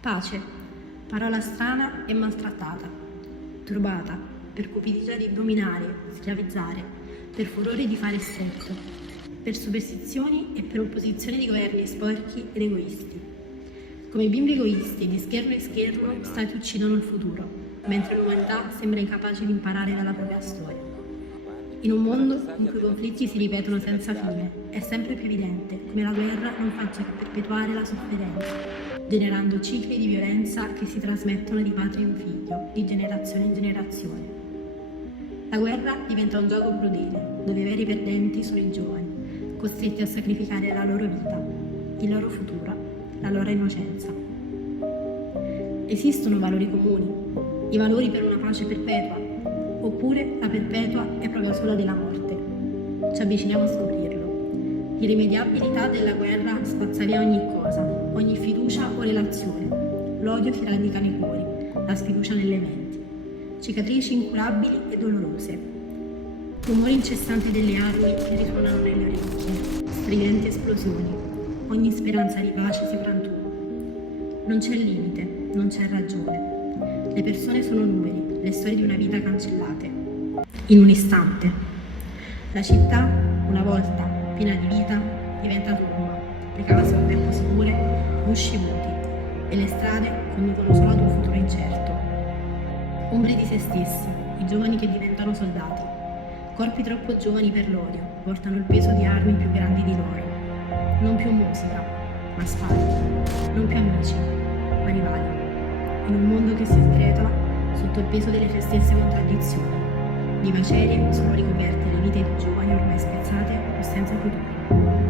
Pace, parola strana e maltrattata, turbata, per cupidità di dominare, schiavizzare, per furore di fare stretto, per superstizioni e per opposizione di governi sporchi ed egoisti. Come bimbi egoisti, di schermo in schermo, stati uccidono il futuro, mentre l'umanità sembra incapace di imparare dalla propria storia. In un mondo in cui i conflitti si ripetono senza fine, è sempre più evidente come la guerra non faccia che perpetuare la sofferenza, generando cicli di violenza che si trasmettono di padre in figlio, di generazione in generazione. La guerra diventa un gioco crudele, dove i veri perdenti sono i giovani, costretti a sacrificare la loro vita, il loro futuro, la loro innocenza. Esistono valori comuni, i valori per una pace perpetua, oppure la perpetua è proprio sola della morte. Ci avviciniamo a scoprirlo. L'irrimediabilità della guerra spazza via ogni cosa, ogni fiducia o relazione. L'odio si radica nei cuori, la sfiducia nelle menti. Cicatrici incurabili e dolorose. Rumori incessanti delle armi che risuonano nelle orecchie. Stridenti esplosioni. Ogni speranza di pace si frantuma. Non c'è limite, non c'è ragione. Le persone sono numeri, le storie di una vita cancellate. In un istante. La città, una volta piena di vita, diventa tomba. Le case un tempo sicure, gusci vuoti. E le strade conducono solo ad un futuro incerto. Ombre di se stessi, i giovani che diventano soldati. Corpi troppo giovani per l'odio, portano il peso di armi più grandi di loro. Non più musica, ma spari. Non più amici, ma rivali. In un mondo che si sgretola sotto il peso delle sue stesse contraddizioni. Di macerie sono ricoperte le vite di giovani ormai spezzate o senza futuro.